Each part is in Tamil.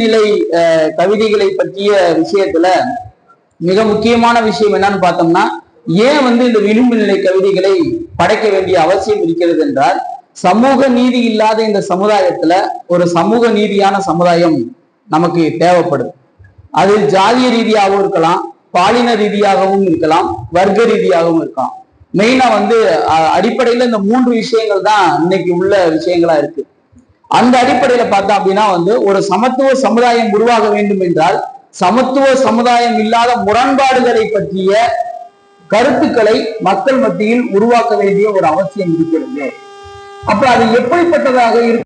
நிலை கவிதைகளை பற்றிய விஷயத்துல மிக முக்கியமான விஷயம் என்னன்னு பார்த்தோம்னா, ஏன் இந்த விளிம்பு நிலை கவிதைகளை படைக்க வேண்டிய அவசியம் இருக்கிறது என்றால், சமூக நீதி இல்லாத இந்த சமுதாயத்துல ஒரு சமூக நீதியான சமுதாயம் நமக்கு தேவைப்படுது. அது ஜாதிய ரீதியாகவும் இருக்கலாம், பாலின ரீதியாகவும் இருக்கலாம், வர்க்க ரீதியாகவும் இருக்கலாம். மெயினா அடிப்படையில இந்த 3 விஷயங்கள் தான் இன்னைக்கு உள்ள விஷயங்களா இருக்கு. அந்த அடிப்படையில பார்த்தோம் அப்படின்னா ஒரு சமத்துவ சமுதாயம் உருவாக வேண்டும் என்றால், சமத்துவ சமுதாயம் இல்லாத முரண்பாடுகளை பற்றிய கருத்துக்களை மக்கள் மத்தியில் உருவாக்க வேண்டிய ஒரு அவசியம் இருக்கிறது. அப்ப அது எப்படிப்பட்டதாக இருக்கு?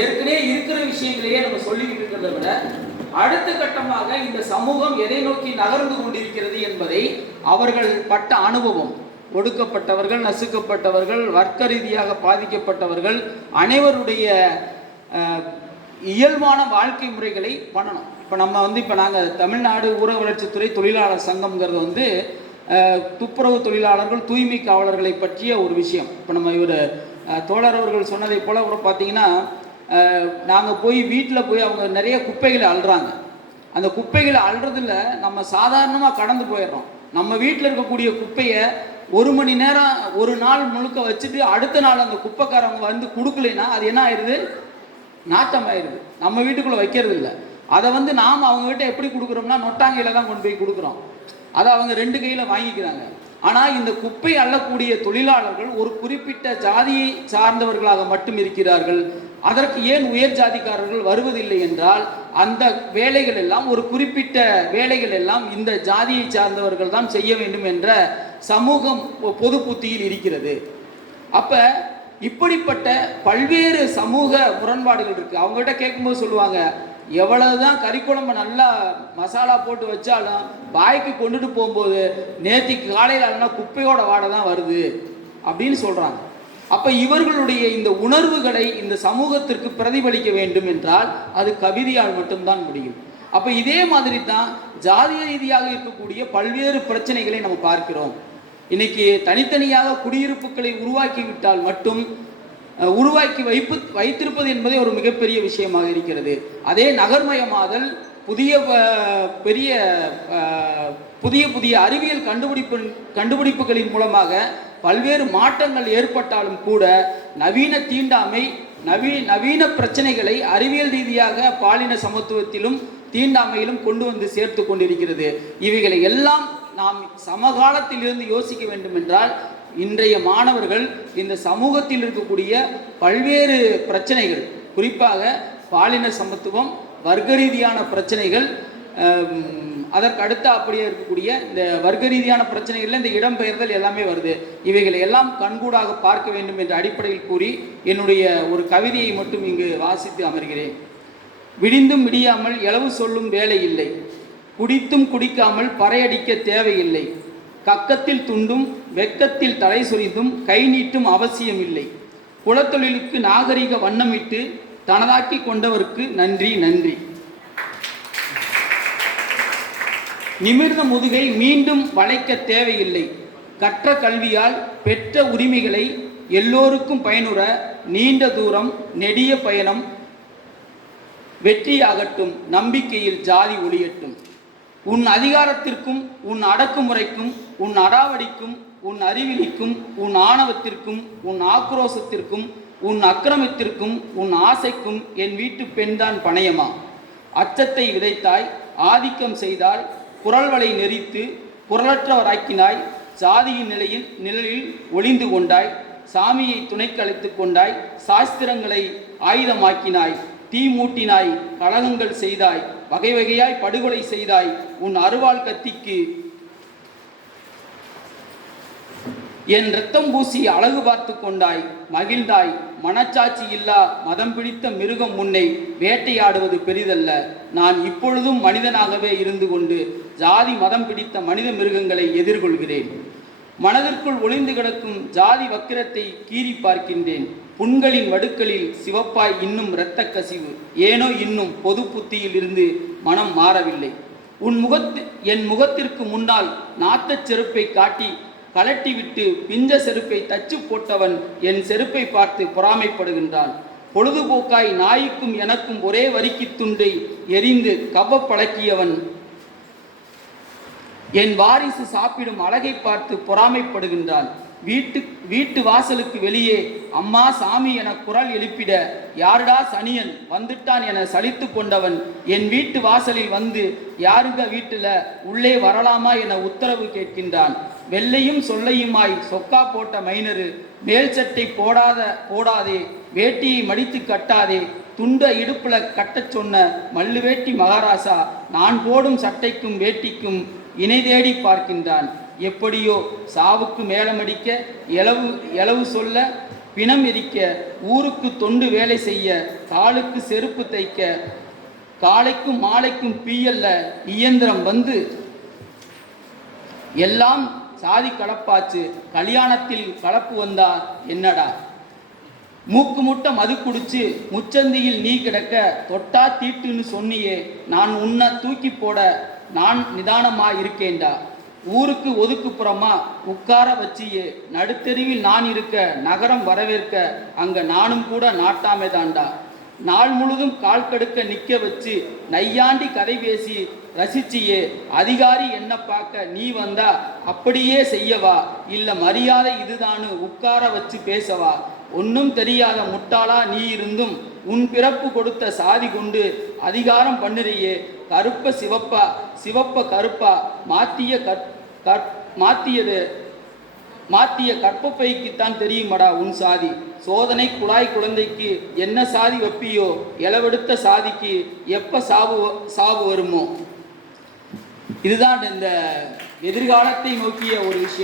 ஏற்கனவே இருக்கிற விஷயங்களையே நம்ம சொல்லிக்கிட்டு இருக்கிறத விட அடுத்த கட்டமாக இந்த சமூகம் எதை நோக்கி நகர்ந்து கொண்டிருக்கிறது என்பதை அவர்கள் பட்ட அனுபவம், ஒடுக்கப்பட்டவர்கள், நசுக்கப்பட்டவர்கள், வர்க்க ரீதியாக பாதிக்கப்பட்டவர்கள் அனைவருடைய இயல்பான வாழ்க்கை முறைகளை பண்ணணும். இப்போ நம்ம இப்போ நாங்கள் தமிழ்நாடு ஊரக வளர்ச்சித்துறை தொழிலாளர் சங்கம்ங்கிறது துப்புரவு தொழிலாளர்கள், தூய்மை காவலர்களை பற்றிய ஒரு விஷயம். இப்போ நம்ம தோழர் அவர்கள் சொன்னதை போல கூட பார்த்தீங்கன்னா, நாங்கள் போய் வீட்டில் போய் அவங்க நிறைய குப்பைகளை அள்ளுறாங்க. அந்த குப்பைகளை அள்ளுறதுல நம்ம சாதாரணமாக கடந்து போயிடுறோம். நம்ம வீட்டில் இருக்கக்கூடிய குப்பையை 1 மணி நேரம் ஒரு நாள் முழுக்க வச்சுட்டு அடுத்த நாள் அந்த குப்பைக்காரவங்க கொடுக்கலைன்னா அது என்ன ஆயிடுது? நாட்டம் ஆயிடுது. நம்ம வீட்டுக்குள்ளே வைக்கிறது இல்லை. அதை நாம் அவங்ககிட்ட எப்படி கொடுக்குறோம்னா நொட்டாங்கையில் தான் கொண்டு போய் கொடுக்குறோம். அதை அவங்க 2 கையில் வாங்கிக்கிறாங்க. ஆனால் இந்த குப்பை அள்ளக்கூடிய தொழிலாளர்கள் ஒரு குறிப்பிட்ட ஜாதியை சார்ந்தவர்களாக மட்டும் இருக்கிறார்கள். அதற்கு ஏன் உயர் ஜாதிக்காரர்கள் வருவதில்லை என்றால், அந்த வேலைகள் எல்லாம் ஒரு குறிப்பிட்ட வேலைகள் எல்லாம் இந்த ஜாதியை சார்ந்தவர்கள் தான் செய்ய வேண்டும் என்ற சமூகம் பொது புத்தியில் இருக்கிறது. அப்ப இப்படிப்பட்ட பல்வேறு சமூக முரண்பாடுகள் இருக்கு. அவங்ககிட்ட கேட்கும்போது சொல்லுவாங்க, எவ்வளவுதான் கறிக்குழம்பு நல்லா மசாலா போட்டு வச்சாலும் பாய்க்கு கொண்டுட்டு போகும்போது நேற்றுக்கு காலையில் அல்லனா குப்பையோட வாடை தான் வருது அப்படின்னு சொல்றாங்க. அப்ப இவர்களுடைய இந்த உணர்வுகளை இந்த சமூகத்திற்கு பிரதிபலிக்க வேண்டும் என்றால் அது கவிதையால் மட்டும்தான் முடியும். அப்ப இதே மாதிரி தான் ஜாதிய ரீதியாக இருக்கக்கூடிய பல்வேறு பிரச்சனைகளை நம்ம பார்க்கிறோம். இன்னைக்கு தனித்தனியாக குடியிருப்புகளை உருவாக்கிவிட்டால் மட்டும் உருவாக்கி வைத்திருப்பது என்பதே ஒரு மிகப்பெரிய விஷயமாக இருக்கிறது. அதே நகர்மயமாதல், புதிய அறிவியல் கண்டுபிடிப்புகளின் மூலமாக பல்வேறு மாற்றங்கள் ஏற்பட்டாலும் கூட நவீன தீண்டாமை, நவீன பிரச்சனைகளை அறிவியல் ரீதியாக பாலின சமத்துவத்திலும் தீண்டாமையிலும் கொண்டு சேர்த்து கொண்டிருக்கிறது. இவைகளை எல்லாம் நாம் சமகாலத்தில் இருந்து யோசிக்க வேண்டும் என்றால், இன்றைய மாணவர்கள் இந்த சமூகத்தில் இருக்கக்கூடிய பல்வேறு பிரச்சனைகள், குறிப்பாக பாலின சமத்துவம், வர்க்க ரீதியான பிரச்சனைகள், அதற்கு அடுத்த அப்படியே இருக்கக்கூடிய இந்த வர்க்க ரீதியான பிரச்சனைகள்ல இந்த இடம்பெயர்தல் எல்லாமே வருது. இவைகளை எல்லாம் கண்கூடாக பார்க்க வேண்டும் என்ற அடிப்படையில் கூறி என்னுடைய ஒரு கவிதையை மட்டும் இங்கு வாசித்து அமர்கிறேன். விடிந்தும் விடியாமல் எளவு சொல்லும் வேலை இல்லை, குடித்தும் குடிக்காமல் பறையடிக்க தேவையில்லை. கக்கத்தில் துண்டும் வெக்கத்தில் தலை சொரிந்தும் கை நீட்டும் அவசியமில்லை. குலத்தொழிலுக்கு நாகரிக வண்ணமிட்டு தனதாக்கி கொண்டவருக்கு நன்றி நன்றி. நிமிர்ந்த முதுகை மீண்டும் வளைக்க தேவையில்லை. கற்ற கல்வியால் பெற்ற உரிமைகளை எல்லோருக்கும் பயனுற நீண்ட தூரம் நெடிய பயணம் வெற்றியாகட்டும். நம்பிக்கையில் ஜாதி ஒளியட்டும். உன் அதிகாரத்திற்கும் உன் அடக்குமுறைக்கும் உன் அடாவடிக்கும் உன் அறிவிலிக்கும் உன் ஆணவத்திற்கும் உன் ஆக்ரோசத்திற்கும் உன் அக்கிரமத்திற்கும் உன் ஆசைக்கும் என் வீட்டு பெண்தான் பணையமா? அச்சத்தை விதைத்தாய், ஆதிக்கம் செய்தாய், குரல்வளை நெறித்து குரலற்றவராக்கினாய், சாதியின் நிழலில் ஒளிந்து கொண்டாய், சாமியை துணைக்கு அழைத்து கொண்டாய், சாஸ்திரங்களை ஆயுதமாக்கினாய், தீ மூட்டினாய், கலகங்கள் செய்தாய், வகை வகையாய் படுகொலை செய்தாய். உன் அருவாள் கத்திக்கு என் இரத்தம் பூசி அழகு பார்த்து கொண்டாய், மகிழ்ந்தாய். மனச்சாட்சி இல்லா மதம் பிடித்த மிருகம் முன்னை வேட்டையாடுவது பெரிதல்ல. நான் இப்பொழுதும் மனிதனாகவே இருந்து கொண்டு ஜாதி மதம் பிடித்த மனித மிருகங்களை எதிர்கொள்கிறேன். மனதிற்குள் ஒளிந்து கிடக்கும் ஜாதி வக்கிரத்தை கீறி பார்க்கின்றேன். புண்களின் வடுக்களில் சிவப்பாய் இன்னும் இரத்த கசிவு. ஏனோ இன்னும் பொது புத்தியில் இருந்து மனம் மாறவில்லை. என் முகத்திற்கு முன்னால் நாத்தச் செருப்பை காட்டி கலட்டிவிட்டு பிஞ்ச செருப்பை தச்சு போட்டவன் என் செருப்பை பார்த்து பொறாமைப்படுகின்றான். பொழுதுபோக்காய் நாய்க்கும் எனக்கும் ஒரே வரிக்கு துண்டை எரிந்து கவ்வப்பழக்கியவன் என் வாரிசு சாப்பிடும் அழகை பார்த்து பொறாமைப்படுகின்றான். வீட்டு வாசலுக்கு வெளியே அம்மா சாமி என குரல் எழுப்பிட யாருடா சனியன் வந்துட்டான் என சலித்து கொண்டவன் என் வீட்டு வாசலில் வந்து யாருங்க வீட்டுல உள்ளே வரலாமா என உத்தரவு கேட்கின்றான். வெள்ளையும் சொல்லையுமாய் சொக்கா போட்ட மைனரு மேல் சட்டை போடாதே, வேட்டியை மடித்து கட்டாதே, துண்ட இடுப்புல கட்டச் சொன்ன மல்லுவேட்டி மகாராசா நான் போடும் சட்டைக்கும் வேட்டிக்கும் இணை தேடி பார்க்கின்றான். எப்படியோ சாவுக்கு மேலமடிக்க எளவு சொல்ல பிணம் எரிக்க ஊருக்கு தொண்டு வேலை செய்ய காலுக்கு செருப்பு தைக்க காலைக்கும் மாலைக்கும் பீயல்ல இயந்திரம் வந்து எல்லாம் சாதி கலப்பாச்சு. கல்யாணத்தில் கலப்பு வந்தா என்னடா? மூக்கு முட்ட மது குடிச்சு முச்சந்தியில் நீ கிடக்க தொட்டா தீட்டுன்னு சொன்னியே, நான் உன்னை தூக்கி போட நான் நிதானமா இருக்கேன்டா. ஊருக்கு ஒதுக்குப்புறமா உட்கார வச்சியே, நடுத்தெருவில் நான் இருக்க நகரம் வரவேற்க அங்க நானும் கூட நாட்டாமே தாண்டா. நாள் முழுதும் கால் கடுக்க நிற்க வச்சு நையாண்டி கதை பேசி ரசிச்சியே, அதிகாரி என்ன பார்க்க நீ வந்தா அப்படியே செய்யவா, இல்ல மரியாதை இதுதானு உட்கார வச்சு பேசவா? ஒன்றும் தெரியாத முட்டாளா நீ இருந்தும் உன் பிறப்பு கொடுத்த சாதி கொண்டு அதிகாரம் பண்ணுறியே. கருப்ப சிவப்பா சிவப்ப கருப்பா மாத்திய கற்பப்பைக்குத்தான் தெரியுமடா உன் சாதி. சோதனை குழாய் குழந்தைக்கு என்ன சாதி வைப்பியோ, இளவெடுத்த சாதிக்கு எப்ப சாவு வருமோ? இதுதான் இந்த எதிர்காலத்தை நோக்கிய ஒரு விஷயம்.